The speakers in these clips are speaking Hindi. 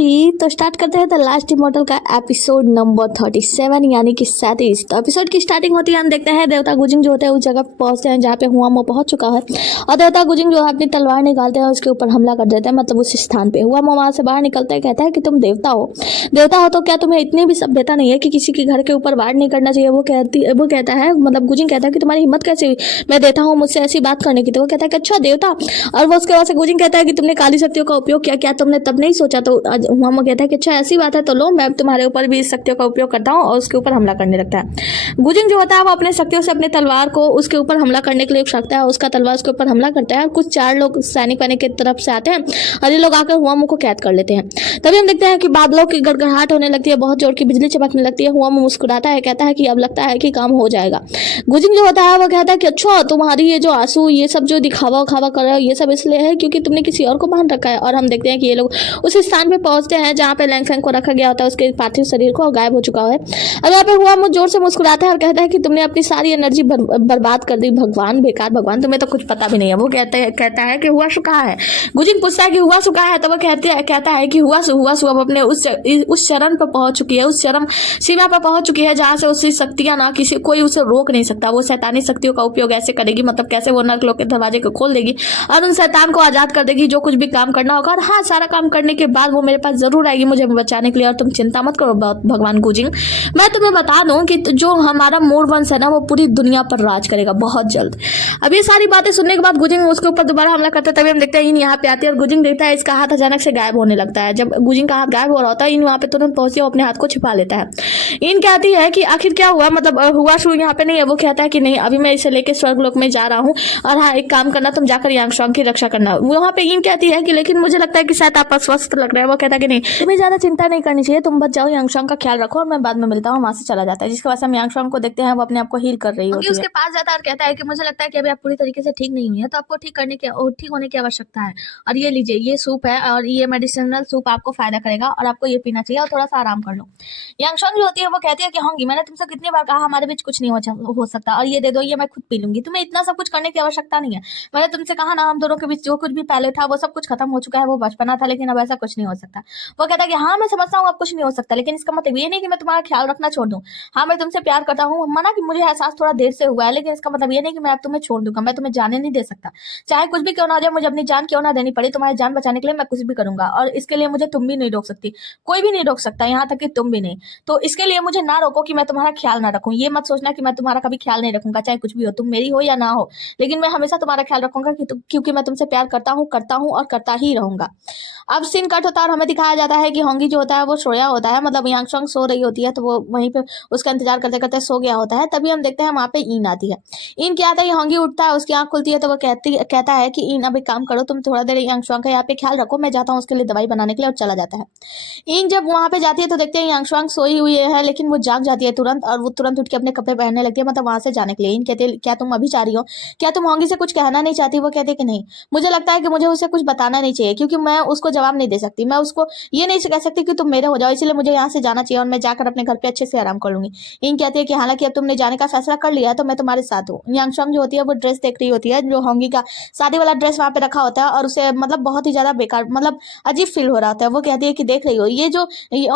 जी, तो स्टार्ट करते हैं द लास्ट इमॉर्टल का एपिसोड नंबर 37 यानी कि 37। तो एपिसोड की स्टार्टिंग होती है, हम देखते हैं देवता गुजिंग जो होते हैं उस जगह पर पहुंचते हैं जहाँ पे हुआमो पहुंच चुका है। और देवता गुजिंग जो है अपनी तलवार निकालते हैं उसके ऊपर हमला कर देते हैं, मतलब उस स्थान पे। हुआमो वहां से बाहर निकलता है, कहता है कि तुम देवता हो तो क्या तुम्हें इतनी भी सभ्यता नहीं है कि किसी के घर के ऊपर वार नहीं करना चाहिए। वो कहता है, मतलब गुजिंग कहता है कि तुम्हारी हिम्मत कैसे हुई मैं देता हूँ मुझसे ऐसी बात करने की। तो वो कहता है कि अच्छा देवता। और वो उसके बाद से गुजिंग कहता है कि तुमने काली शक्तियों का उपयोग किया, क्या तुमने तब नहीं सोचा? तो हुआमो कहता है कि अच्छा ऐसी बात है तो लो, मैं तुम्हारे ऊपर भी इस शक्तियों का उपयोग करता हूँ। और उसके ऊपर हमला करने लगता है। गुजिंग जो होता है वो अपने शक्तियों से अपने तलवार को उसके ऊपर हमला करने के लिए उकसाता है। उसका तलवार उसके ऊपर हमला करता है। कुछ 4 लोग सैनिक वाने की तरफ से आते हैं और ये लोग आकर हुआमो को कैद कर लेते हैं। तभी हम देखते हैं कि बादलों की गड़गड़ाहट होने लगती है, बहुत जोर की बिजली चमकने लगती है। हुआमो मुस्कुराता है, कहता है कि अब लगता है कि काम हो जाएगा। गुजिंग जो होता है वो कहता है कि अच्छा तुम्हारी ये जो आंसू ये सब जो दिखावा उखावा कर रहा है ये सब इसलिए है क्योंकि तुमने किसी और को बांध रखा है। और हम देखते हैं कि ये लोग उस स्थान पे पहुंचते हैं जहाँ पे लैंगफेंग को रखा गया होता है, उसके पार्थिव शरीर को, गायब हो चुका है। अब यहाँ पे हुआमो जोर से मुस्कुराता है और कहता है कि तुमने अपनी सारी एनर्जी बर्बाद कर दी। भगवान, बेकार भगवान, तुम्हें तो कुछ पता भी नहीं है। वो कहता है कि हुआ सु कहाँ है। गुजिंग पूछता है कि हुआ सु कहाँ है। तो वो कहता है कि हुआ सु अब अपने उस चरण पर पहुंच चुकी है, उस चरम सीमा पर पहुंच चुकी है जहाँ से उसकी शक्तियां ना किसी कोई उसे रोक नहीं सकता। वो शैतानी शक्तियों का उपयोग ऐसे करेगी, मतलब कैसे वो नर्क लोक के दरवाजे को खोल देगी और उन शैतान को आजाद कर देगी जो कुछ भी काम करना होगा। और हाँ, सारा काम करने के बाद वो मेरे पास जरूर आएगी मुझे बचाने के लिए। और तुम चिंता मत करो भगवान गुजिंग, मैं तुम्हें बता दूं कि जो हमारा मोर वंश है ना वो पूरी दुनिया पर राज करेगा बहुत जल्द। अब ये सारी बातें सुनने के बाद गुजिंग उसके ऊपर दोबारा हमला करता है। तभी हम देखते हैं इन यहाँ पे आती है और गुजिंग देखता है इसका हाथ अचानक से गायब होने लगता है। जब गुजिंग का हाथ गायब हो रहा होता है इन वहाँ पे तुरंत पहुंचती है, अपने हाथ को छिपा लेता है। इन कहती है कि आखिर क्या हुआ, मतलब हुआ शू यहाँ पे नहीं है। वो कहता है कि नहीं, अभी मैं इसे लेके स्वर्ग लोक में जा रहा हूँ। और हाँ, एक काम करना, तुम जाकर यांगशांग की रक्षा करना। वहाँ पे इन कहती है कि लेकिन मुझे लगता है कि शायद आप अस्वस्थ लग रहे हैं। वो कहता है कि नहीं, तुम्हें ज्यादा चिंता नहीं करनी चाहिए, तुम बच जाओ, यांगशांग का ख्याल रखो और मैं बाद में मिलता हूँ। वहां से चला जाता है, जिसके वजह से हम यांगशांग को देखते हैं वो अपने आप को हील कर रही होती है। उसके पास जाता है और कहता है कि मुझे लगता है कि अभी आप पूरी तरीके से ठीक नहीं हुई है, तो आपको ठीक होने की आवश्यकता है। और ये लीजिए, ये सूप है और ये मेडिसिनल सूप आपको फायदा करेगा और आपको ये पीना चाहिए और थोड़ा सा आराम कर लो। यांगशांग जो होती है वो कहती है कि होंगी, मैंने तुमसे कितनी बार कहा हमारे बीच कुछ नहीं हो सकता, और ये दे दो, ये मैं खुद पी लूंगी, तुम्हें इतना सब कुछ करने की आवश्यकता नहीं है। मैंने तुमसे कहा ना, हम दोनों के बीच जो कुछ भी पहले था वो सब कुछ खत्म हो चुका है, वो बचपना था, लेकिन अब ऐसा कुछ नहीं हो सकता। वो कहता है कि हाँ मैं समझता हूँ अब कुछ नहीं हो सकता, लेकिन इसका मतलब ये नहीं कि मैं तुम्हारा ख्याल रखना छोड़ दूं। हाँ मैं तुमसे प्यार करता हूँ, माना कि मुझे एहसास थोड़ा देर से हुआ है, लेकिन इसका मतलब ये नहीं कि मैं अब तुम्हें छोड़ दूंगा। मैं तुम्हें जाने नहीं दे सकता, चाहे कुछ भी क्यों ना हो जाए, मुझे अपनी जान क्यों ना देनी पड़े, तुम्हारी जान बचाने के लिए मैं कुछ भी करूंगा। और इसके लिए मुझे तुम भी नहीं रोक सकती, कोई भी नहीं रोक सकता, यहाँ तक कि तुम भी नहीं। तो इसके लिए मुझे ना रोको कि मैं तुम्हारा ख्याल ना रखूं। ये मत सोचना कि मैं तुम्हारा कभी ख्याल नहीं रखूंगा, चाहे कुछ भी हो, तुम मेरी हो या ना हो, लेकिन मैं हमेशा तुम्हारा ख्याल रखूंगा क्योंकि मैं तुमसे प्यार करता हूँ और करता ही रहूंगा। अब सीन कट होता है और हमें दिखाया जाता है कि होंगी जो होता है वो सोया होता है, मतलब यांगशांग सो रही होती है, तो वो वहीं पे उसका इंतजार करते करते सो गया होता है। तभी हम देखते हैं वहां पे ईन आती है। ईन क्या आता है, होंगी उठता है, उसकी आंख खुलती है, तो वो कहता है कि ईन अब एक काम करो, तुम थोड़ा देर यांगशांग का यहाँ पे ख्याल रखो, मैं जाता हूँ उसके लिए दवाई बनाने के लिए, और चला जाता है। ईन जब वहां पे जाती है तो देखते हैं यांगशांग सोई हुई है, लेकिन वो जाग जाती है तुरंत, और वो तुरंत उठ के अपने कपड़े पहनने लगती है, मतलब वहां से जाने के लिए। इन कहते हैं क्या तुम अभी जा रही हो, क्या तुम होंगी से कुछ कहना नहीं चाहती? वो कहते कि नहीं, मुझे लगता है कि मुझे उसे कुछ बताना नहीं चाहिए, क्योंकि मैं उसको जवाब नहीं दे सकती, मैं उसको ये नहीं कह सकती कि तुम मेरे हो जाओ, इसलिए मुझे यहाँ से जाना चाहिए और मैं जाकर अपने घर पे अच्छे से आराम कर लूंगी। इन कहती है कि हालांकि अब तुमने जाने का फैसला कर लिया तो मैं तुम्हारे साथ हूँ। यांगशांग जो होती है वो ड्रेस देख रही होती है, जो होंगी का शादी वाला ड्रेस वहां पे रखा होता है, और उसे मतलब बहुत ही ज्यादा बेकार, मतलब अजीब फील हो रहा होता है। वो कहती है कि देख रही हो ये जो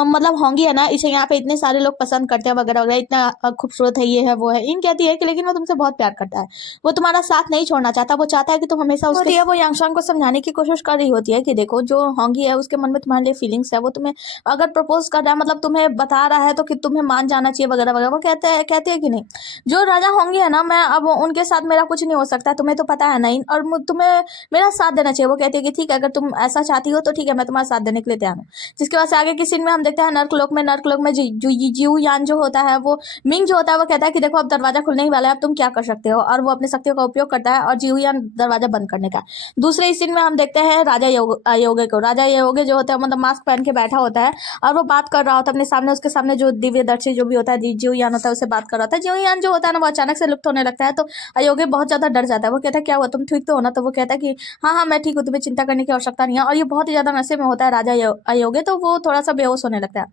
मतलब होंगी है ना, इसे यहाँ पे इतने सारे लोग पसंद करते हैं वगैरह वगैरह, इतना खूबसूरत है, ये है वो है। इन कहती है कि लेकिन वो तुमसे बहुत प्यार करता है, वो तुम्हारा साथ नहीं छोड़ना चाहता, वो चाहता है कि तुम हमेशा उसके है। वो यांगशांग को समझाने की कोशिश कर रही होती है कि देखो जो होंगी है उसके मन में तुम्हारे लिए फीलिंग्स है, वो तुम्हें अगर प्रपोज कर रहा है, मतलब तुम्हें बता रहा है, तो कि तुम्हें मान जाना चाहिए वगैरह वगैरह। वो कहते हैं कि नहीं, जो राजा होंगी है ना, मैं अब उनके साथ मेरा कुछ नहीं हो सकता, तुम्हें तो पता है नहीं, और तुम्हें मेरा साथ देना चाहिए। वो कहती है कि ठीक है, अगर तुम ऐसा चाहती हो तो ठीक है, मैं तुम्हारा साथ देने के लिए तैयार हूँ। जिसके बाद से आगे की सीन में हम देखते हैं नर्क लोक में जिऊ यान जो होता है, वो मिंग जो होता है, वो कहता है कि देखो अब दरवाजा खुलने ही वाला है, अब तुम क्या कर सकते हो, और वो अपनी शक्तियों का उपयोग करता है और जिऊ यान दरवाजा बंद करने का। दूसरे सीन में हम देखते हैं राजा अयोगे को। राजा अयोगे जो होता है मतलब मास्क पहन के बैठा होता है और वो बात कर रहा होता है अपने सामने, उसके सामने जो दिव्यदर्शी जो भी होता है जिऊ यान होता है उससे बात कर रहा होता है। जिऊ यान जो होता है ना वो अचानक से लुप्त होने लगता है, तो अयोगे बहुत ज्यादा डर जाता है। वो कहता है क्या हुआ, तुम ठीक तो हो ना? तो वो कहता है कि हाँ हाँ मैं ठीक हूँ, तुम्हें चिंता करने की आवश्यकता नहीं है। और ये बहुत ही ज्यादा नशे में होता है राजा अयोगे, तो वो थोड़ा सा बेहोश होने लगता है।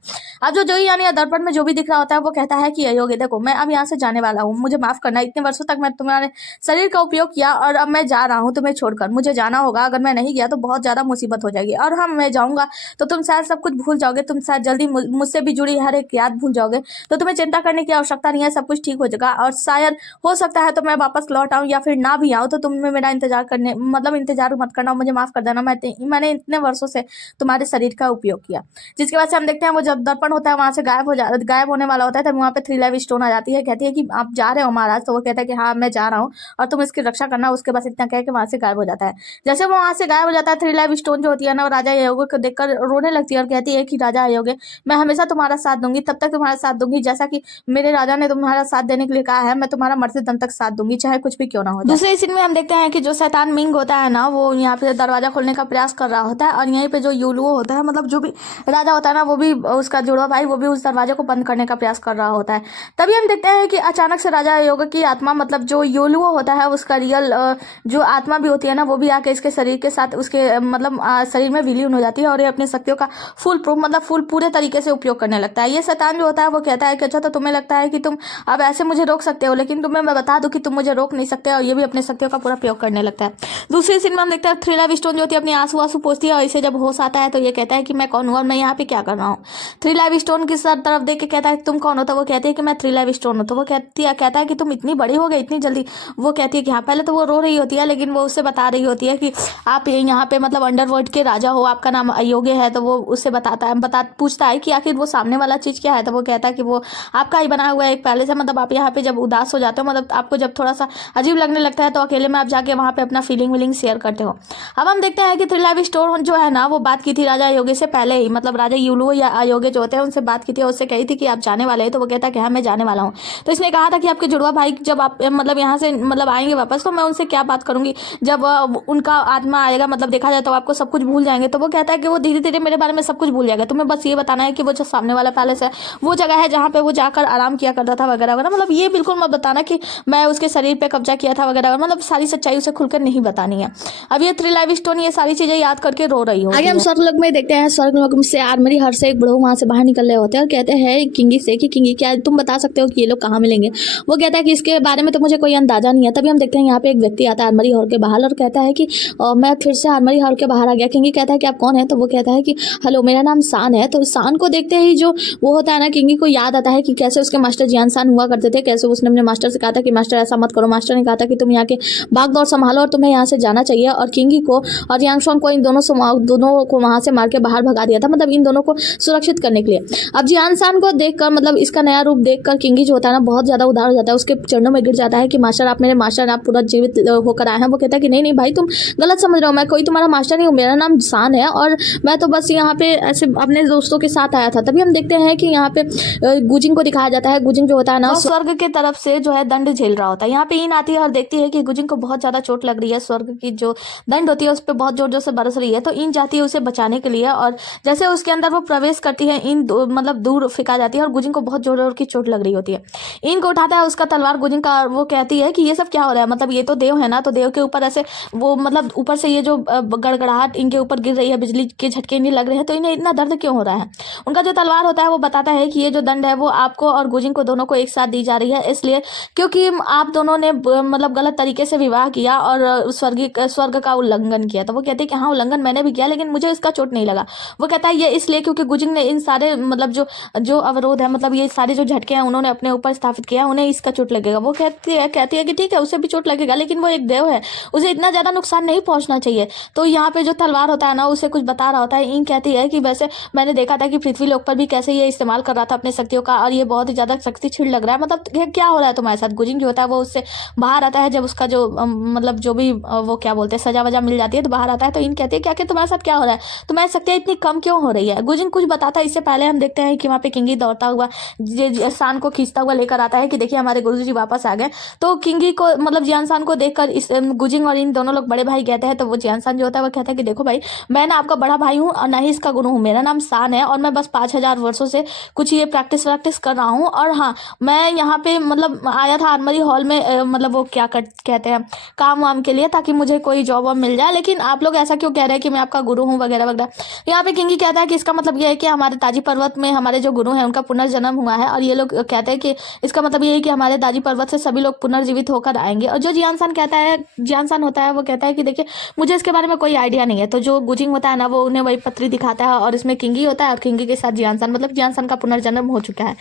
अब जो जोई यानी दर्पण में जो भी दिख रहा होता है वो कहता है कि अयोगे देखो, मैं अब यहाँ से जाने वाला हूँ, मुझे माफ करना, इतने वर्षों तक मैं तुम्हारे शरीर का उपयोग किया और अब मैं जा रहा हूँ तुम्हें छोड़कर, मुझे जाना होगा, अगर मैं नहीं गया तो बहुत ज्यादा मुसीबत हो जाएगी, और हाँ मैं जाऊंगा तो तुम शायद सब कुछ भूल जाओगे, तुम शायद जल्दी मुझसे भी जुड़ी हर एक याद भूल जाओगे, तो तुम्हें चिंता करने की आवश्यकता नहीं है, सब कुछ ठीक हो जाएगा। और शायद हो सकता है तो मैं वापस लौट आऊँ या फिर ना भी आऊँ, तो तुम्हें मेरा इंतजार करने मतलब इंतजार मत करना, मुझे माफ कर देना। मैंने इतने वर्षों से तुम्हारे शरीर का उपयोग किया। जिसके बाद से हम देखते हैं वो जब दर्पण होता है वहां से गायब होने वाला होता है, तब वहाँ पे 3 लाइव स्टोन आ जाती है, कहती है कि आप जा रहे हो महाराज। तो वो कहता है कि हाँ मैं जा रहा हूँ और तुम इसकी रक्षा करना। उसके बाद इतना कह के वहां से गायब हो जाता है। जैसे वो वहां से गायब हो जाता है, 3 लाइव स्टोन जो होती है ना, वो राजा अयोग्य को देखकर रोने लगती है और कहती है कि राजा अयोग्य, मैं हमेशा तुम्हारा साथ दूंगी, तब तक तुम्हारा साथ दूंगी जैसा कि मेरे राजा ने तुम्हारा साथ देने के लिए कहा है। मैं तुम्हारा मरते दम तक साथ दूंगी, चाहे कुछ भी क्यों ना हो जाए। दूसरे सीन में हम देखते हैं कि जो शैतान मिंग होता है ना, वो यहाँ पे दरवाजा खोलने का प्रयास कर रहा होता है और यहीं पे जो यूलुओ होता है, मतलब जो भी राजा होता है ना, वो भी उसका जुड़वा भाई, वो भी उस दरवाजे को बंद करने का प्रयास कर रहा होता है। तभी हम देखते हैं कि अचानक से राजा अयोग्य की आत्मा, मतलब जो योलुओ होता है उसका रियल जो आत्मा भी होती है ना, वो भी आके इसके शरीर के साथ उसके मतलब शरीर में विलीन हो जाती है और ये अपनी शक्तियों का फुल पूरे तरीके से उपयोग करने लगता है। ये शैतान जो होता है वो कहता है कि अच्छा, तो तुम्हें लगता है कि तुम अब ऐसे मुझे रोक सकते हो, लेकिन तुम्हें मैं बता दूं कि तुम मुझे रोक नहीं सकते। और ये भी अपनी शक्तियों का पूरा प्रयोग करने लगता है। दूसरी सीन में हम देखते हैं 3 लाइव स्टोन जो होती है अपनी आंसू आंसू पोंछती है और इसे जब होश आता है तो ये कहता है कि मैं कौन हूँ और मैं यहाँ पे क्या कर रहा हूँ। 3 लाइव स्टोन की सर तरफ देख के कहता है तुम कौन हो। तो वो कहती है कि मैं 3 लाइव स्टोन हूँ। तो वो कहता है कि तुम इतनी बड़ी हो गई इतनी जल्दी। वो कहती है कि हाँ। पहले तो वो रो रही होती है, लेकिन वो उससे बता रही होती है कि आप यहाँ पे मतलब अंडरवर्ल्ड के राजा हो, आपका नाम अयोग्य है। तो वो उससे पूछता है कि आखिर वो सामने वाला चीज क्या है। तो वो कहता है कि वो आपका ही बना हुआ एक पैलेस है। मतलब आप यहाँ पे जब उदास हो जाते हो, मतलब आपको जब थोड़ा सा अजीब लगने लगता है, तो अकेले में आप जाके वहाँ पे अपना फीलिंग शेयर करते हो। अब हम देखते हैं कि 3 लाइव स्टोन जो है ना, वो बात की थी राजा अयोग्य से पहले ही, मतलब राजा यूलुओ या अयोग्य जो होते हैं उनसे बात की थी और उससे कही थी कि आप जाने वाले हैं। तो वो कहता है कि हाँ मैं जाने वाला हूँ। तो इसने कहा था कि आपके जुड़वा भाई जब आप मतलब यहाँ से मतलब आएंगे वापस, तो मैं उनसे क्या बात करूंगी जब उनका आत्मा आएगा, मतलब देखा जाए तो आपको सब कुछ भूल जाएंगे। तो वो कहता है कि वो धीरे धीरे मेरे बारे में सब कुछ भूल जाएगा, तुम्हें बस ये बताना है कि वो जो सामने वाला पैलेस है वो जगह है जहाँ पे वो जाकर आराम किया करता था वगैरह वगैरह। मतलब ये बिल्कुल मत बताना कि मैं उसके शरीर पे कब्जा किया था वगैरह, मतलब सारी सच्चाई उसे खुलकर नहीं बतानी है। अब ये 3 लाइव स्टोन ये सारी चीजें याद करके रो रही हो। आगे हम स्वर्गलोक में देखते हैं, स्वर्गलोक से आर्मरी हर से एक बड़ो वहां से बाहर निकल रहे होते हैं और कहते हैं किंगी से कि किंगी क्या तुम बता सकते हो कि ये लोग कहाँ मिलेंगे। वो कहता है कि इसके बारे में तो मुझे कोई अंदाजा नहीं है। तभी हम देखते हैं यहाँ पे एक व्यक्ति आता है आर्मरी हॉल के बाहर और कहता है कि मैं फिर से आर्मरी हॉल के बाहर आ गया। किंगी कहता है कि आप कौन है। तो वो कहता है कि हेलो मेरा नाम सान है। तो सान को देखते ही जो वो होता है ना, किंगी को याद आता है कि कैसे उसके मास्टर जियान सान हुआ करते थे, कैसे उसने अपने मास्टर से कहा था कि मास्टर ऐसा मत करो। मास्टर ने कहा था कि तुम यहाँ के भाग दौड़ संभालो और तुम्हें यहाँ से जाना चाहिए। और किंगी को और जियांगशोंग को इन दोनों को वहां से मार के बाहर भगा दिया था, मतलब इन दोनों को सुरक्षित करने के लिए। अब जियान सान को देखकर मतलब इसका नया रूप देखकर किंगी जो होता है ना बहुत ज्यादा उदार हो जाता है, उसके चरणों में गिर जाता है कि मास्टर आप मेरे मास्टर, आप पूरा जीवित होकर आए हैं। वो कहता है कि नहीं भाई तुम गलत समझ रहे हो, मैं कोई तुम्हारा मास्टर नहीं हूँ, मेरा नाम सान है और मैं तो बस यहाँ पे ऐसे अपने दोस्तों के साथ आया था। तभी हम देखते हैं कि यहाँ पे गुजिंग को दिखाया जाता है। गुजिंग जो होता है ना स्वर्ग के तरफ से जो है दंड झेल रहा होता है। यहाँ पे इन आती है और देखती है कि गुजिंग को बहुत ज्यादा चोट लग रही है, स्वर्ग की जो दंड होती है उस पर बहुत जोर जोर से बरस रही है। तो इन जाती है उसे बचाने के लिए और जैसे उसके अंदर वो प्रवेश करती है, इन मतलब दूर फेंका जाती है और गुजिंग को बहुत जोर जोर की चोट लग रही होती है। इनको उठाता है उसका तलवार गुजिंग का। वो कहती है कि ये सब क्या हो रहा है, मतलब ये तो देव है ना, तो देव के ऊपर ऐसे वो मतलब ऊपर से ये जो गड़गड़ाहट इनके ऊपर गिर रही है, बिजली के झटके इन्हें लग रहे हैं, तो इन्हें इतना दर्द क्यों हो रहा है। उनका जो तलवार होता है वो बताता है कि ये जो दंड है वो आपको और गुजिंग को दोनों को एक साथ दी जा रही है, इसलिए क्योंकि आप दोनों ने मतलब गलत तरीके से विवाह किया और स्वर्ग का उल्लंघन किया। तो वो कहते हैं कि हाँ उल्लंघन मैंने भी किया, लेकिन मुझे इसका चोट नहीं लगा। वो कहता है ये इसलिए क्योंकि गुजिंग ने इन सारे मतलब जो अवरोध है, मतलब ये सारे जो झटके हैं उन्होंने अपने ऊपर स्थापित किया, उन्हें इसका चोट लगेगा। वो कहती है कि ठीक है उसे भी चोट लगेगा, लेकिन वो एक देव है, उसे इतना ज्यादा नुकसान नहीं पहुंचना चाहिए। तो यहाँ पे जो तलवार होता है ना उसे कुछ बता रहा होता है। इन कहती है कि वैसे मैंने देखा था कि पृथ्वी लोक पर भी कैसे ये इस्तेमाल कर रहा था अपने शक्तियों का और ये बहुत ही ज्यादा शक्तिशील लग रहा है, मतलब क्या हो रहा है तुम्हारे साथ। गुजिंग जो होता है वो उससे बाहर आता है जब उसका जो मतलब जो भी वो क्या बोलते हैं सजा वजा मिल जाती है तो बाहर आता है। तो इन कहती है क्या तुम्हारे साथ क्या हो रहा है, तुम्हारी शक्तियां इतनी कम क्यों हो रही है। गुजिंग कुछ बताता है। इससे पहले हम देखते हैं कि वहाँ पे किंगी दौड़ता हुआ सान को खींचता हुआ लेकर आता है कि देखिए हमारे गुरुजी वापस आ गए। तो किंगी को मतलब जियांसान को देखकर इस गुजिंग और इन दोनों लोग बड़े भाई कहते हैं। तो वो जियांसान जो होता है वो कहता है कि देखो भाई मैं ना आपका बड़ा भाई हूँ और ना ही इसका गुरु हूँ, मेरा नाम सान है और मैं बस 5000 वर्षों से कुछ ये प्रैक्टिस कर रहा हूँ। और हाँ मैं यहाँ पे मतलब आया था आर्मरी हॉल में मतलब वो क्या कहते हैं काम वाम के लिए, ताकि मुझे कोई जॉब वॉब मिल जाए, लेकिन आप लोग ऐसा क्यों कह रहे हैं कि मैं आपका गुरु हूँ वगैरह वगैरह। यहाँ पे किंगी कहता है कि इसका मतलब ये है कि हमारे ताजी पर्वत में हमारे जो गुरु हैं उनका पुनर्जन्म हुआ है और ये लोग कहते हैं कि इसका मतलब ये है कि हमारे ताजी पर्वत से सभी लोग पुनर्जीवित होकर आएंगे। और जो जियांसान होता है वो कहता है कि देखिए मुझे इसके बारे में कोई आइडिया नहीं है। तो जो गुजिंग होता है ना वो उन्हें वही पत्री दिखाता है और इसमें किंगी होता है और किंगी के साथ जियानसान, मतलब जियानसान का पुनर्जन्म हो चुका है।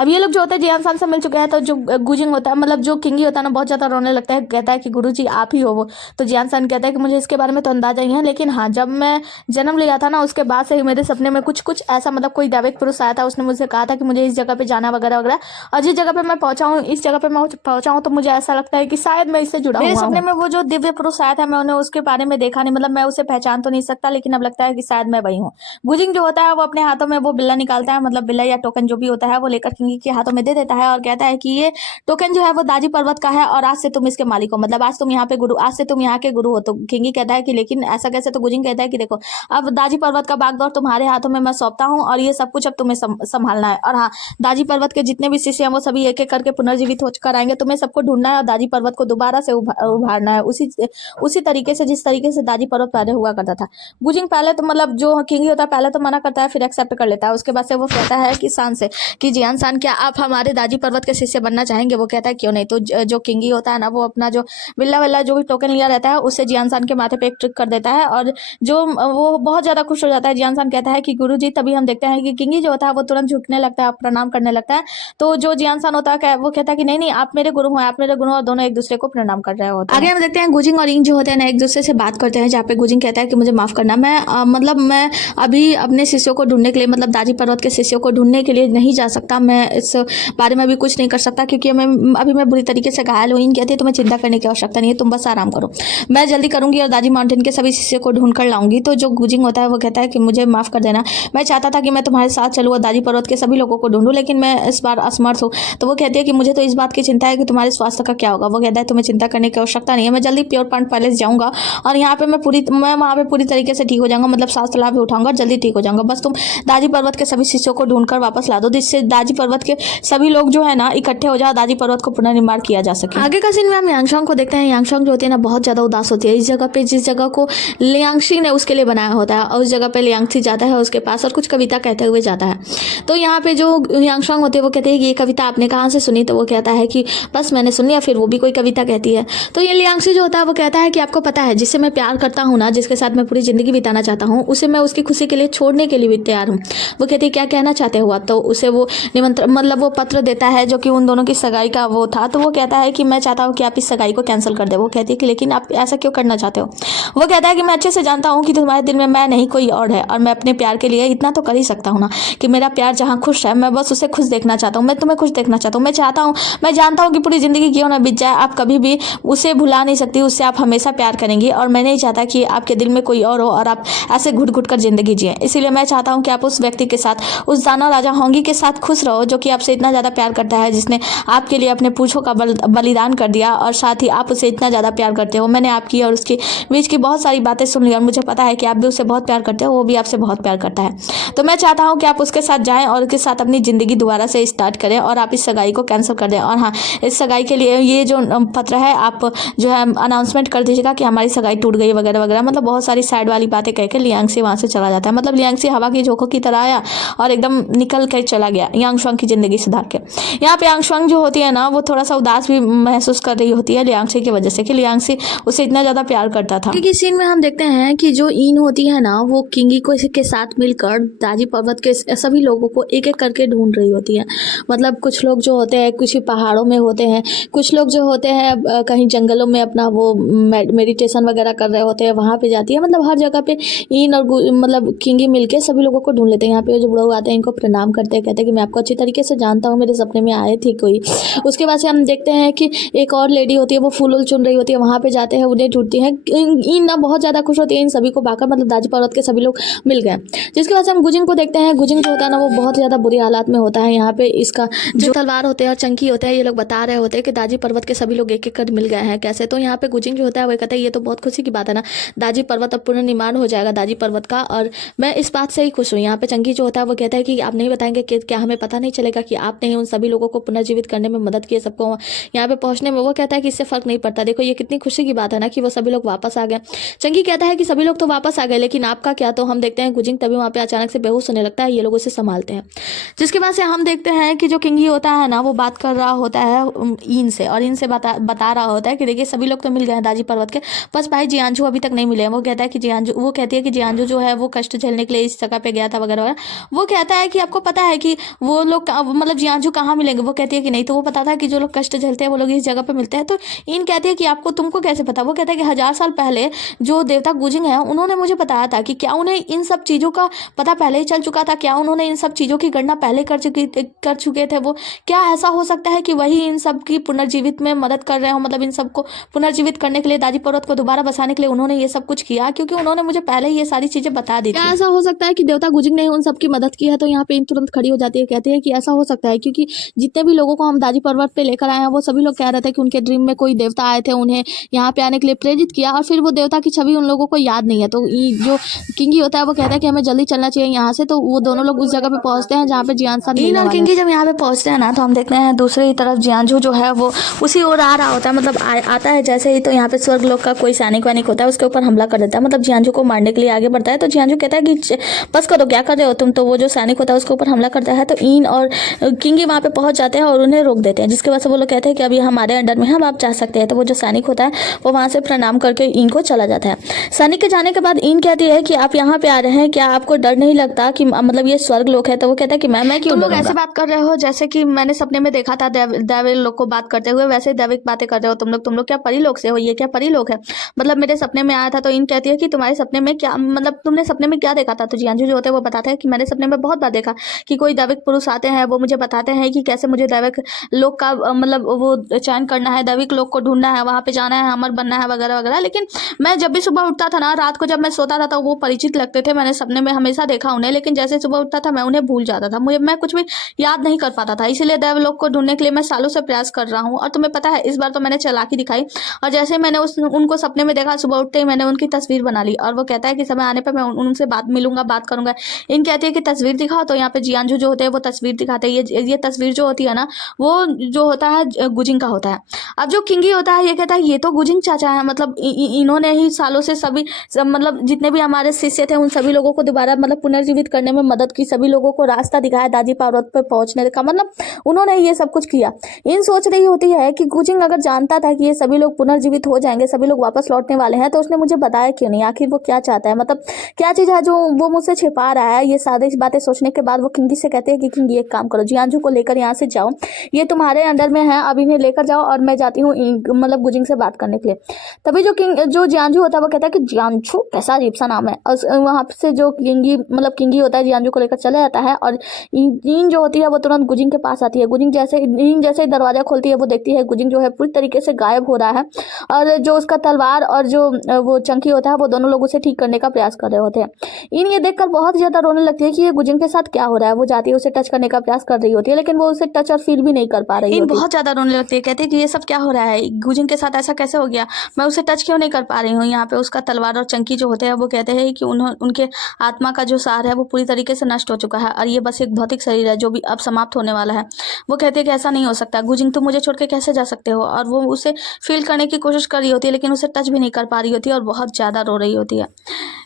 अब ये लोग जो होते हैं जियानसान से मिल चुके हैं, तो जो गुजिंग होता है, मतलब जो किंगी होता है ना, बहुत ज़्यादा रोने लगता है, कहता है कि गुरुजी आप ही हो वो। तो जियानसान कहता है कि मुझे इसके बारे में तो अंदाजा ही है, लेकिन हाँ, जब मैं जन्म लिया था ना, उसके बाद से ही मेरे सपने में कुछ कुछ ऐसा, मतलब कोई दैविक पुरुष आया था, उसने मुझसे कहा था कि मुझे इस जगह पे जाना वगैरह वगैरह, और जिस जगह पे मैं पहुंचा हूँ, इस जगह पे मैं पहुंचा हूँ, तो मुझे ऐसा लगता है कि शायद मैं इससे जुड़ा हूँ। मेरे सपने में वो जो दिव्य पुरुष आया था, मैं उन्हें उसके बारे में देखा नहीं, मतलब मैं उसे पहचान तो नहीं सकता, लेकिन अब लगता है कि शायद मैं वही हूँ। गुजिंग जो होता है वो अपने हाथों में वो बिल्ला निकालता है, मतलब बिल्ला या टोकन जो भी होता है, वो लेकर किंगी के हाथों में दे देता है और कहता है कि ये टोकन जो है वो दाजी पर्वत का है और आज से तुम इसके मालिक हो, मतलब आज तुम यहाँ पे गुरु, आज से तुम यहाँ के गुरु हो। तो किंगी कहता है कि लेकिन ऐसा कैसे? तो गुजिंग कहता है कि देखो, अब दाजी पर्वत का बागडोर तुम्हारे हाथों में मैं सौंपता हूँ और ये सब कुछ अब तुम्हें संभालना है। और हाँ, दाजी पर्वत के जितने भी शिष्य हैं वो सभी एक एक करके पुनर्जीवित होकर आएंगे, तुम्हें सबको ढूंढना है और दाजी पर्वत को दोबारा से उभारना है, उसी तरीके से जिस तरीके से दाजी पर्वत पहले हुआ करता था। गुजिंग पहले तो, मतलब जो किंगी होता है, पहले तो मना करता है, फिर एक्सेप्ट कर लेता है। उसके बाद से वो कहता है कि शान से कि जियानसान, क्या आप हमारे दाजी पर्वत के शिष्य बनना चाहेंगे? वो कहता है क्यों नहीं। तो जो किंगी होता है ना, वो अपना जो बिल्ला वल्ला जो भी टोकन लिया रहता है उससे जियानसान के माथे पे एक ट्रिक कर देता है और जो वो बहुत ज़्यादा खुश हो जाता है। जियानसान कहता है कि गुरुजी, तभी हम देखते हैं कि किंगी जो होता है वो तुरंत झुकने लगता है, प्रणाम करने लगता है। तो जो जियानसान होता है वो कहता है कि नहीं नहीं, आप मेरे गुरु हैं, आप मेरे गुरु, और दोनों एक दूसरे को प्रणाम कर रहे होते हैं। आगे हम देखते हैं गुजिंग और इंग जो होते हैं ना, एक दूसरे से बात करते हैं, जहाँ पे गुजिंग कहता है कि मुझे माफ करना, मैं मतलब मैं अभी अपने शिष्यों को ढूंढने के लिए, मतलब दाजी पर्वत के शिष्यों को ढूंढने के लिए नहीं जा सकता, मैं इस बारे में अभी कुछ नहीं कर सकता, क्योंकि मैं बुरी तरीके से घायल हुई। कहती है तुम्हें चिंता करने की आवश्यकता नहीं है, तुम बस आराम करो, मैं जल्दी करूंगी और दाजी माउंटेन के सभी शिष्यों को ढूंढ कर लाऊंगी। तो जो गुजिंग होता है वो कहता है कि मुझे माफ कर देना, मैं चाहता था कि मैं तुम्हारे साथ चलूँ और दाजी पर्वत के सभी लोगों को ढूंढूं, लेकिन मैं इस बार असमर्थ हूँ। तो वो कहती है कि मुझे तो इस बात की चिंता है कि तुम्हारे स्वास्थ्य का क्या होगा। वो कहता है तुम्हें चिंता करने की आवश्यकता नहीं है, मैं जल्दी प्योर पॉइंट पैलेस जाऊंगा और यहाँ पे मैं वहाँ पे पूरी तरीके से ठीक हो जाऊंगा, मतलब सांस तालाब भी उठाऊंगा और जल्दी ठीक हो जाऊंगा। बस तुम दाजी पर्वत के सभी शिष्यों को ढूंढकर वापस ला दो, जिससे दाजी पर्वत के सभी लोग जो है ना इकट्ठे हो जाओ, दाजी पर्वत को पुनर्निर्माण किया जा सके। आगे का सीन में हम यांगशांग को देखते हैं। यांगशांग जो होती है ना, बहुत ज्यादा उदास होती है। इस जगह पे, जिस जगह को लियांगशी ने उसके लिए बनाया होता है, और उस जगह पे लियांगशी जाता है उसके पास और कुछ कविता कहते हुए जाता है। तो यहाँ पे जो यांगशांग होते हैं वो कहते हैं कि ये कविता आपने कहाँ से सुनी? तो वो कहता है कि बस मैंने सुनी, या फिर वो भी कोई कविता कहती है। तो ये लियांगशी जो होता है वो कहता है कि आपको पता है, जिससे मैं प्यार करता हूँ ना, जिसके साथ मैं पूरी जिंदगी बिताना चाहता हूँ, उसे मैं उसकी खुशी के लिए छोड़ने के लिए भी तैयार हूँ। वो कहती है क्या कहना चाहते हो आप? तो उसे वो निमंत्रण, मतलब वो पत्र देता है जो कि उन दोनों की सगाई का वो था। तो वो कहता है कि मैं चाहता हूँ कि आप इस सगाई को कैंसिल कर दे। वो कहती है कि लेकिन आप ऐसा क्यों करना चाहते हो? वो कहता है कि मैं अच्छे से जानता हूँ कि तुम्हारे दिल में मैं नहीं कोई और है, और मैं अपने प्यार के लिए इतना तो कर ही सकता हूँ ना कि मेरा प्यार जहाँ खुश है, मैं बस उसे खुश देखना चाहता हूँ, मैं तुम्हें खुश देखना चाहता हूँ। मैं चाहता हूँ, मैं जानता हूँ कि पूरी जिंदगी क्यों ना बीत जाए, आप कभी भी उसे भुला नहीं सकती, उससे आप हमेशा प्यार करेंगी, और मैं नहीं चाहता कि आपके दिल में कोई और हो और आप ऐसे घुट घुट कर जिंदगी जिए। इसीलिए मैं चाहता हूँ कि आप उस व्यक्ति के साथ, उस दानव राजा होंगी के साथ खुश रहो, जो कि आपसे इतना ज़्यादा प्यार करता है, जिसने आपके लिए अपने पूंछों का बलिदान कर दिया, और साथ ही आप उसे इतना ज़्यादा प्यार करते हो। मैंने आपकी और उसके बीच की बहुत सारी बातें सुन ली, और मुझे पता है कि आप भी उससे बहुत प्यार करते हो, वो भी आपसे बहुत प्यार करता है। तो मैं चाहता हूँ कि आप उसके साथ जाएं और उसके साथ अपनी ज़िंदगी दोबारा से स्टार्ट करें, और आप इस सगाई को कैंसिल कर दें। और हाँ, इस सगाई के लिए ये जो पत्र है, आप जो है अनाउंसमेंट कर दीजिएगा कि हमारी सगाई टूट गई वगैरह वगैरह, मतलब बहुत सारी साइड वाली बातें कह के लियांगशी वहाँ से चला जाता है। मतलब लियांगशी हवा की झोंकों की तरह आया और एकदम निकल कर चला गया, यांगशुआंग की ज़िंदगी सुधार के। यहाँ पे यांगशुआंग जो होती है ना, वो थोड़ा सा उदास भी महसूस कर रही होती है लियांगशी की वजह से, कि लियांगशी उसे इतना ज़्यादा प्यार करता था। क्योंकि सीन में हम देखते हैं कि जो इन होती है ना, वो किंगी को के साथ मिलकर दाजी पर्वत के सभी लोगों को एक एक करके ढूंढ रही होती है। मतलब कुछ लोग जो होते हैं कुछ पहाड़ों में होते हैं, कुछ लोग जो होते हैं कहीं जंगलों में अपना वो मेडिटेशन वगैरह कर रहे होते हैं, वहाँ पे जाती है। मतलब हर जगह पे इन और मतलब किंगी मिलके सभी लोगों को ढूंढ लेते हैं। यहाँ पे जो बुढ़ऊ आते हैं इनको प्रणाम करते हैं, कहते हैं कि मैं आपको अच्छी तरीके से जानता हूँ, मेरे सपने में आए थे कोई। उसके बाद से हम देखते हैं कि एक और लेडी होती है, वो फूल उल चुन रही होती है, वहाँ पे जाते हैं, उन्हें ढूंढती हैं। इन ना बहुत ज़्यादा खुश होती है इन सभी को पाकर, मतलब दाजी पर्वत के सभी लोग मिल गए। जिसके बाद से हम गुजिंग को देखते हैं। गुजिंग जो होता है ना, वो बहुत ज़्यादा बुरी हालात में होता है। यहाँ पे इसका जो तलवार होते हैं और चंकी होते हैं, ये लोग बता रहे होते हैं कि दाजी पर्वत के सभी लोग एक एक कर मिल गए हैं। कैसे? तो यहाँ पे गुजिंग जो होता है वो कहता है ये तो बहुत खुशी की बात है ना, दाजी पर्वत अब पुनर्निर्माण हो जाएगा दाजी पर्वत का, और मैं इस बात से ही खुश हूँ। यहाँ पे चंकी जो होता है वो कहता है कि आप नहीं बताएंगे कि क्या हमें पता नहीं चलेगा कि आपने ही उन सभी लोगों को पुनर्जीवित करने में मदद की है, सबको यहाँ पे पहुंचने में। वो कहता है कि इससे फर्क नहीं पड़ता, देखो ये कितनी खुशी की बात है ना कि वो सभी लोग वापस आ गए। चंकी कहता है कि सभी लोग तो वापस आ गए, लेकिन आपका क्या? तो हम देखते हैं गुजिंग तभी वहाँ पे अचानक से बेहोश होने लगता है, ये लोग उसे संभालते हैं। जिसके बाद से हम देखते हैं कि जो किंगी होता है ना, वो बात कर रहा होता है इन से, और इनसे बता रहा होता है कि देखिए सभी लोग तो मिल गए हैं दाजी पर्वत के, बस भाई जियांजू अभी तक नहीं मिले हैं। वो कहता है कि जियांजू, वो कहती है कि जियांजू जो है वो कष्ट झेलने के लिए इस जगह पे गया था वगैरह वगैरह। वो कहता है कि आपको पता है कि वो लोग मतलब जियांजू कहाँ मिलेंगे। वो कहती है कि नहीं। तो वो पता था कि जो लोग कष्ट झेलते हैं वो लोग इस जगह पे मिलते हैं। तो इन कहती है कि आपको तुमको कैसे पता। वो कहता है कि 1000 साल पहले जो देवता गुजिंग है उन्होंने मुझे बताया था कि क्या उन्हें इन सब चीज़ों का पता पहले ही चल चुका था, क्या उन्होंने इन सब चीज़ों की गणना पहले कर चुके थे। वो क्या ऐसा हो सकता है कि वही इन सब की पुनर्जीवित में मदद कर रहे हो, मतलब इन सबको पुनर्जीवित करने के लिए, दादी पर्वत को दोबारा बसाने के लिए उन्होंने ये सब कुछ किया, क्योंकि उन्होंने मुझे पहले ही ये सारी चीजें बता दी थी। क्या ऐसा हो सकता है कि देवता गुजिंग ने उन सबकी मदद की है। तो यहाँ पे इन तुरंत खड़ी हो जाती है, कहती है कि ऐसा हो सकता है क्योंकि जितने भी लोगों को हम दादी पर्वत पे लेकर आए हैं वो सभी लोग कह रहे थे कि उनके ड्रीम में कोई देवता आए थे, उन्हें यहाँ पे आने के लिए प्रेरित किया और फिर वो देवता की छवि उन लोगों को याद नहीं है। तो जो किंगी होता है वो कहता है कि हमें जल्दी चलना चाहिए यहाँ से। तो वो दोनों लोग उस जगह पे पहुंचते हैं जहाँ पे जियांसा इन और किंगी जब यहाँ पे पहुंचते हैं ना, तो हम देखते हैं दूसरी तरफ जियांजू जो है वो उसी ओर आ रहा होता है, मतलब आता है जैसे ही। तो यहाँ पे स्वर्ग लोक का कोई सैनिक वैनिक होता है, उसके ऊपर हमला कर देता है, मतलब जियांजू को मारने के लिए आगे बढ़ता है। तो जियांजू कहता है कि बस करो, क्या कर रहे हो तुम। तो वो जो सैनिक होता है उसके ऊपर हमला करता है। तो इन और किंगी वहाँ पे पहुंच जाते हैं और उन्हें रोक देते हैं, जिसके वजह से वो लोग कहते हैं कि अभी हमारे अंडर में हम आप जा सकते हैं। तो वो जो सैनिक होता है वो वहाँ से प्रणाम करके इन को चला जाता है। सैनिक के जाने के बाद इन कहती है कि आप यहाँ पे आ रहे हैं, क्या आपको डर नहीं लगता कि मतलब ये स्वर्ग लोक है। तो वो कहता है कि मैं क्यों, तुम लोग ऐसे बात कर रहे हो जैसे कि मैंने सपने में देखा था दैविक लोग को बात करते हुए, वैसे दैविक बातें कर रहे हो तुम लोग क्या परी लोग से हो, ये क्या परी लोग है, मतलब मेरे सपने में आया था। तो इन कहती है कि तुम्हारे सपने में क्या, मतलब तुमने सपने में क्या देखा था। तो जियांजू जो होते हैं वो बताते हैं कि मैंने सपने में बहुत बार देखा कि कोई दैविक पुरुष आते हैं, वो मुझे बताते हैं कि कैसे मुझे दैविक लोक का मतलब वो चयन करना है, दैविक लोक को ढूंढना है, वहां पे जाना है, अमर बनना है वगैरह वगैरह। लेकिन मैं जब भी सुबह उठता था ना, रात को जब मैं सोता था तो वो परिचित लगते थे, मैंने सपने में हमेशा देखा उन्हें, लेकिन जैसे सुबह उठता था मैं उन्हें भूल जाता था, मैं कुछ भी याद नहीं कर पाता था। इसीलिए देवलोक को ढूंढने के लिए मैं सालों से प्रयास कर रहा हूँ। और तुम्हें पता है इस बार तो मैंने चालाकी दिखाई, और जैसे मैंने उनको सपने में देखा, सुबह उठते ही मैंने उनकी तस्वीर बना ली। और वो कहता है कि समय आने पर मैं उनसे बात करूंगा। इन कहती है कि तस्वीर दिखाओ। तो यहाँ पे जियांजू जो होते हैं वो तस्वीर दिखाते हैं। ये तस्वीर जो होती है ना, वो जो होता है गुजिंग का होता है। अब जो किंगी होता है ये कहता है ये तो गुजिंग चाचा है, मतलब इन्होंने ही सालों से सभी मतलब जितने भी हमारे शिष्य थे उन सभी लोगों को दोबारा मतलब पुनर्जीवित करने में मदद की, सभी लोगों को रास्ता दिखाया दादी पर्वत पे पहुंचने का, मतलब उन्होंने ये सब कुछ किया। इन सोच रही होती है कि गुजिंग अगर जानता था कि ये सभी लोग पुनर्जीवित हो जाएंगे, सभी लोग वापस लौटने वाले हैं, तो उसने मुझे बताया क्यों नहीं। आखिर वो क्या चाहता है, मतलब क्या चीज है जो वो मुझसे छिपा रहा है। ये सारी बातें सोचने के बाद वो किंगी से कहते हैं कि किंगी एक काम करो, जियांजू को लेकर यहाँ से जाओ, ये तुम्हारे अंडर में है, अब इन्हें लेकर जाओ और मैं जाती हूँ मतलब गुजिंग से बात करने के लिए। तभी जो जियांजू होता है वो कहता है कि जियांजू कैसा अजीब सा नाम है। और वहां से जो किंगी होता है जियांजू को लेकर चले जाता है। और इन जो होती है वो तुरंत गुजिंग के पास आती है। गुजिंग जैसे दरवाजा खोलती है वो देखती है गुजिंग जो है पूरी तरीके से गायब हो रहा है, और जो उसका तलवार और जो वो चंकी होता है वो दोनों लोग उसे ठीक करने का प्रयास कर रहे होते हैं। इन ये देखकर बहुत ज्यादा रोने लगती है कि ये गुजिंग के साथ क्या हो रहा है। वो जाती है उसे टच करने का प्रयास कर रही होती है, लेकिन वो उसे टच और फील भी नहीं कर पा रही होती। बहुत ज्यादा रोने लगती है, कहती है कि ये सब क्या हो रहा है, गुजिंग के साथ ऐसा कैसे हो गया, मैं उसे टच क्यों नहीं कर पा रही हूँ। यहाँ पे उसका तलवार और चंकी जो होते हैं वो कहते हैं कि उनके आत्मा का जो सार है वो पूरी तरीके से नष्ट हो चुका है, और ये बस एक भौतिक शरीर है जो भी अब समाप्त होने वाला है। वो कहते हैं कि ऐसा नहीं हो सकता, गुजिंग तुम मुझे छोड़ के कैसे जा सकते हो। और वो उसे फील करने की कोशिश कर रही होती है, लेकिन उसे टच भी नहीं कर पा रही होती है और बहुत ज्यादा रो रही होती है।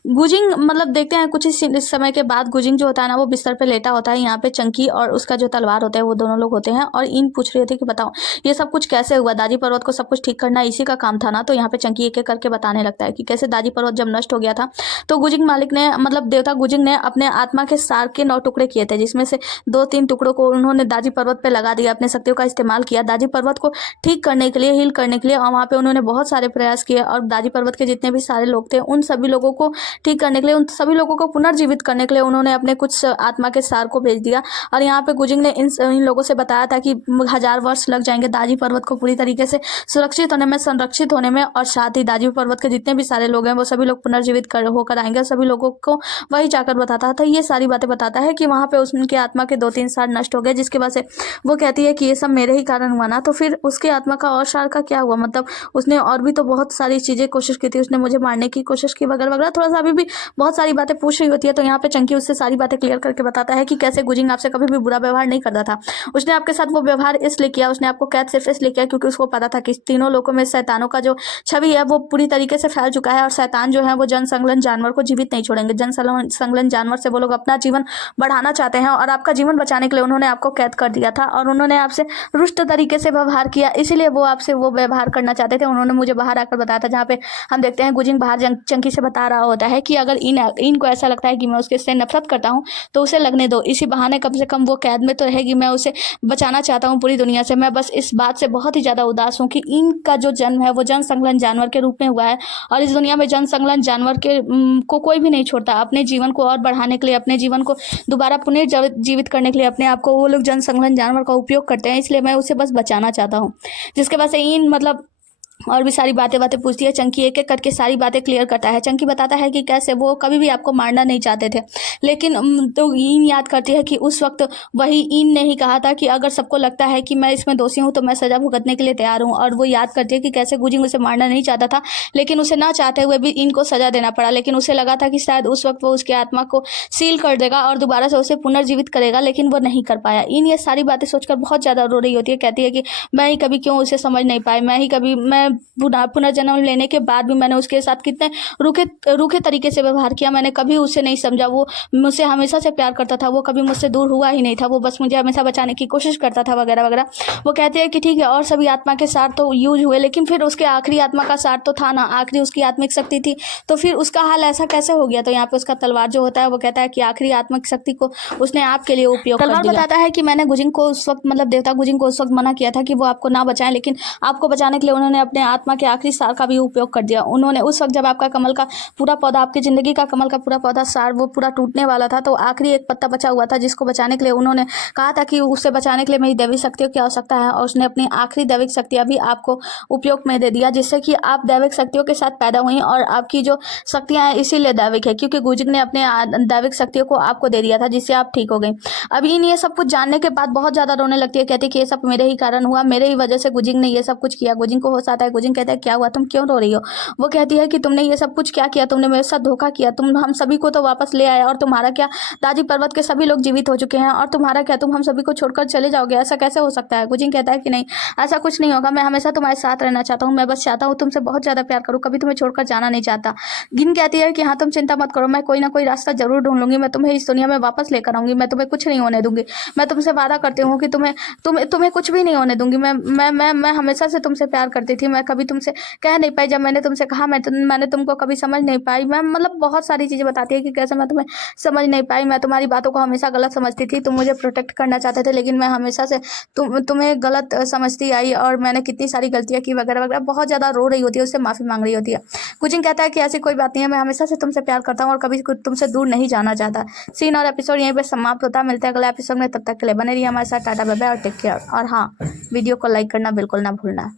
गुजिंग मतलब देखते हैं कुछ इस समय के बाद गुजिंग जो होता है ना वो बिस्तर पे लेटा होता है। यहाँ पे चंकी और उसका जो तलवार होता है वो दोनों लोग होते हैं, और इन पूछ रही होती है कि बताओ ये सब कुछ कैसे हुआ, दादी पर्वत को सब कुछ ठीक करना इसी का काम था ना। तो यहाँ पे चंकी एक एक करके बताने लगता है कि कैसे दादी पर्वत जब नष्ट हो गया था तो गुजिंग मालिक ने मतलब देवता गुजिंग ने अपने आत्मा के सार के 9 टुकड़े किए थे, जिसमें से 2-3 टुकड़ों को उन्होंने दादी पर्वत पे लगा दिया, अपने शक्तियों का इस्तेमाल किया दादी पर्वत को ठीक करने के लिए, हील करने के लिए। और वहाँ पे उन्होंने बहुत सारे प्रयास किए, और दादी पर्वत के जितने भी सारे लोग थे उन सभी लोगों को ठीक करने के लिए, उन सभी लोगों को पुनर्जीवित करने के लिए उन्होंने अपने कुछ आत्मा के सार को भेज दिया। और यहाँ पे गुजिंग ने इन लोगों से बताया था कि 1000 वर्ष लग जाएंगे दादी पर्वत को पूरी तरीके से सुरक्षित होने में, संरक्षित होने में, और साथ ही दादी पर्वत के जितने भी सारे लोग हैं वो सभी लोग पुनर्जीवित होकर आएंगे। सभी लोगों को वही जाकर बताता था, ये सारी बातें बताता है कि वहाँ पे उनके आत्मा के 2-3 सार नष्ट हो गए, जिसके वजह से वो कहती है कि ये सब मेरे ही कारण हुआ ना। तो फिर उसके आत्मा का और सार का क्या हुआ, मतलब उसने और भी तो बहुत सारी चीजें कोशिश की थी, उसने मुझे मारने की कोशिश की वगैरह वगैरह, थोड़ा सा अभी भी बहुत सारी बातें पूछ रही होती है। तो यहाँ पे चंकी उससे सारी बातें क्लियर करके बताता है कि कैसे गुजिंग आपसे कभी भी बुरा व्यवहार नहीं करता था, उसने आपके साथ वो व्यवहार इसलिए किया, उसने आपको कैद सिर्फ इसलिए किया क्योंकि उसको पता था कि तीनों लोगों में शैतानों का जो छवि है वो पूरी तरीके से फैल चुका है, और शैतान जो है वो जन संलग्न जानवर को जीवित नहीं छोड़ेंगे। जन संलग्न जानवर से वो लोग अपना जीवन बढ़ाना चाहते हैं, और आपका जीवन बचाने के लिए उन्होंने आपको कैद कर दिया था, और उन्होंने आपसे रुष्ट तरीके से व्यवहार किया, इसीलिए वो आपसे वो व्यवहार करना चाहते थे। उन्होंने मुझे बाहर आकर बताया था, जहाँ पे हम देखते हैं गुजिंग बाहर चंकी से बता रहा होता है कि अगर इन को ऐसा लगता है कि मैं उसके से नफरत करता हूँ तो उसे लगने दो, इसी बहाने कम से कम वो कैद में तो रहेगी, मैं उसे बचाना चाहता हूँ पूरी दुनिया से। मैं बस इस बात से बहुत ही ज़्यादा उदास हूँ कि इन का जो जन्म है वो जन संलग्न जानवर के रूप में हुआ है, और इस दुनिया में जन संलग्न जानवर को कोई भी नहीं छोड़ता। अपने जीवन को और बढ़ाने के लिए, अपने जीवन को दोबारा पुनर्जीवित करने के लिए अपने आप को वो लोग जन संलग्न जानवर का उपयोग करते हैं, इसलिए मैं उसे बस बचाना चाहता हूँ। जिसके बाद से इन मतलब और भी सारी बातें पूछती है। चंकी एक एक करके सारी बातें क्लियर करता है। चंकी बताता है कि कैसे वो कभी भी आपको मारना नहीं चाहते थे, लेकिन तो इन याद करती है कि उस वक्त वही इन ने ही कहा था कि अगर सबको लगता है कि मैं इसमें दोषी हूँ तो मैं सजा भुगतने के लिए तैयार हूँ। और वो याद करती है कि कैसे गुजिंग उसे मारना नहीं चाहता था, लेकिन उसे ना चाहते हुए भी इनको सजा देना पड़ा। लेकिन उसे लगा था कि शायद उस वक्त वो उसके आत्मा को सील कर देगा और दोबारा से उसे पुनर्जीवित करेगा, लेकिन वो नहीं कर पाया। इन ये सारी बातें सोचकर बहुत ज़्यादा रो रही होती है। कहती है कि मैं ही कभी क्यों उसे समझ नहीं पाई, मैं पुनर्जन्म लेने के बाद भी मैंने उसके साथ कितने रूखे तरीके से व्यवहार किया। मैंने कभी उसे नहीं समझा, वो मुझसे हमेशा से प्यार करता था, वो कभी मुझसे दूर हुआ ही नहीं था, वो बस मुझे हमेशा बचाने की कोशिश करता था वगैरह वगैरह। वो कहते हैं कि ठीक है, और सभी आत्मा के सार तो यूज हुए, लेकिन फिर उसके आखिरी आत्मा का सार तो था ना, आखिरी उसकी आत्मिक शक्ति थी, तो फिर उसका हाल ऐसा कैसे हो गया। तो यहाँ पे उसका तलवार जो होता है वो कहता है कि आखिरी आत्मिक शक्ति को उसने आपके लिए उपयोग कर दिया। तलवार बताता है कि मैंने गुजिंग को उस वक्त मतलब देवता गुजिंग को उस वक्त मना किया था कि वो आपको ना बचाएं, लेकिन आपको बचाने के लिए उन्होंने अपने आत्मा के आखिरी सार का भी उपयोग कर दिया। उन्होंने उस वक्त जब आपका कमल का पूरा पौधा, आपकी जिंदगी का कमल का पूरा पौधा सार वो पूरा टूटने वाला था, तो आखिरी एक पत्ता बचा हुआ था जिसको बचाने के लिए उन्होंने कहा था कि उसे बचाने के लिए मेरी दैविक शक्तियों की आवश्यकता है, और उसने अपनी आखिरी दैविक शक्तियां भी आपको उपयोग में दे दिया, जिससे कि आप दैविक शक्तियों के साथ पैदा हुई और आपकी जो शक्तियां हैं इसीलिए दैविक है, क्योंकि गुजिंग ने अपने दैविक शक्तियों को आपको दे दिया था, जिससे आप ठीक हो गई। अभी इन ये सब कुछ जानने के बाद बहुत ज्यादा रोने लगती है। कहती है कि ये सब मेरे ही कारण हुआ, मेरे ही वजह से गुजिंग ने ये सब कुछ किया। गुजिंग को होश आता है। गुजिंग कहता है क्या हुआ, तुम क्यों रो रही हो। वो कहती है कि तुमने ये सब कुछ क्या किया, तुमने मेरे साथ धोखा किया, तुम हम सभी को तो वापस ले आया, और तुम्हारा क्या, दाजी पर्वत के सभी लोग जीवित हो चुके हैं, और तुम्हारा क्या, तुम हम सभी को छोड़कर चले जाओगे, ऐसा कैसे हो सकता है। गुजिंग कहता है कि नहीं, ऐसा कुछ नहीं होगा, मैं हमेशा तुम्हारे साथ रहना चाहता हूँ, मैं बस चाहता हूँ तुमसे बहुत ज्यादा प्यार करूँ, कभी तुम्हें छोड़कर जाना नहीं चाहता। गिन कहती है कि हाँ तुम चिंता मत करो, मैं कोई ना कोई रास्ता जरूर ढूंढ लूंगी, मैं तुम्हें इस दुनिया में वापस लेकर आऊंगी, मैं तुम्हें कुछ नहीं होने दूंगी, मैं तुमसे वादा करती हूँ कि तुम्हें कुछ भी नहीं होने दूंगी। मैं हमेशा से तुमसे प्यार करती थी, मैं कभी तुमसे कह नहीं पाई, जब मैंने तुमसे कहा मैंने तुमको कभी समझ नहीं पाई। मैं मतलब बहुत सारी चीजें बताती है कि कैसे मैं तुम्हें समझ नहीं पाई, मैं तुम्हारी बातों को हमेशा गलत समझती थी, तुम मुझे प्रोटेक्ट करना चाहते थे, लेकिन मैं हमेशा से तुम्हें गलत समझती आई, और मैंने कितनी सारी गलतियां की वगैरह वगैरह। बहुत ज्यादा रो रही होती है, उससे माफी मांग रही होती है। कुजिंग कहता है कि ऐसी कोई बात नहीं है, मैं हमेशा से तुमसे प्यार करता हूँ और कभी तुमसे दूर नहीं जाना चाहता। सीन और एपिसोड यहीं पे समाप्त होता है। मिलते हैं अगले एपिसोड में, तब तक के लिए बने रहिए हमारे साथ। टाटा बाय बाय और टेक केयर। और हाँ, वीडियो को लाइक करना बिल्कुल ना भूलना।